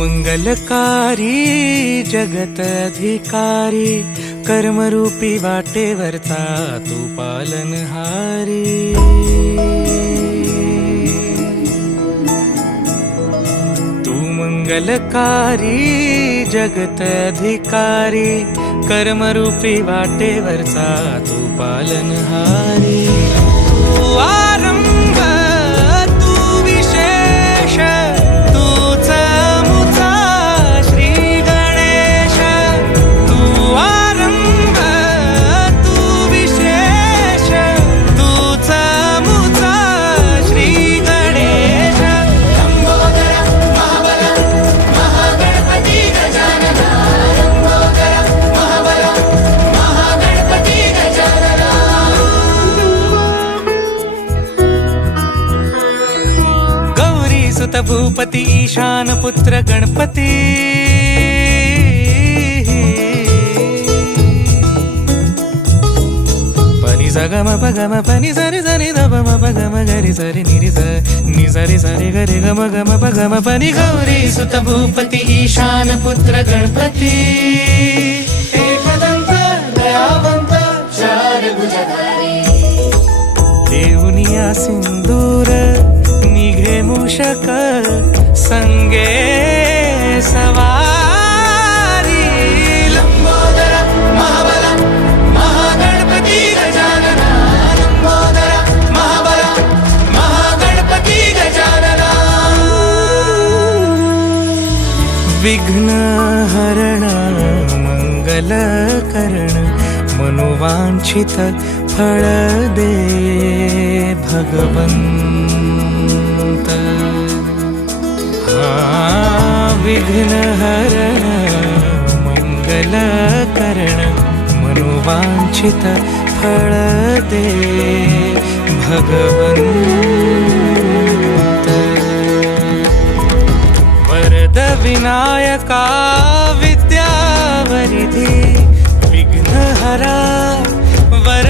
मंगलकारी जगत अधिकारी, कर्मरूपी वाटेवरचा तू पालनहारी। तू मंगलकारी जगत अधिकारी, कर्मरूपी वाटेवरचा तू पालनहारी। तू आरंभ तू विशेष, तूच मुचा श्री गणेश। तू आरंभ तू विशेष, तूच मुचा श्री गणेश। लंबोदर महाबल महागणपती गजानना, लंबोदर महाबल महागणपती गजानना। गौरी सुत भूपती ईशान पुत्र गणपती। पनि सगम पगम पनि सरि सरि ध म पगम गरि सरि निरि स नि सरि सरि गरि गम गम पगम पनि। गौरी सुत भूपती ईशान पुत्र गणपती। एकदंत दयावंत चार भुजधारी, देऊनिया सिंदूर निघे मूषक, संगे सवारी। लंबोदर महाबल महागणपती गजानना, लंबोदर महाबल महागणपती गजानना। विघ्न हरण मंगल करण, मनोवांछित फळ दे भगवंत। विघ्न हरण मंगल करण, मनोवांछित फळ दे भगवंत। वरद विनायका विद्यावरिधी, विघ्नहरा वर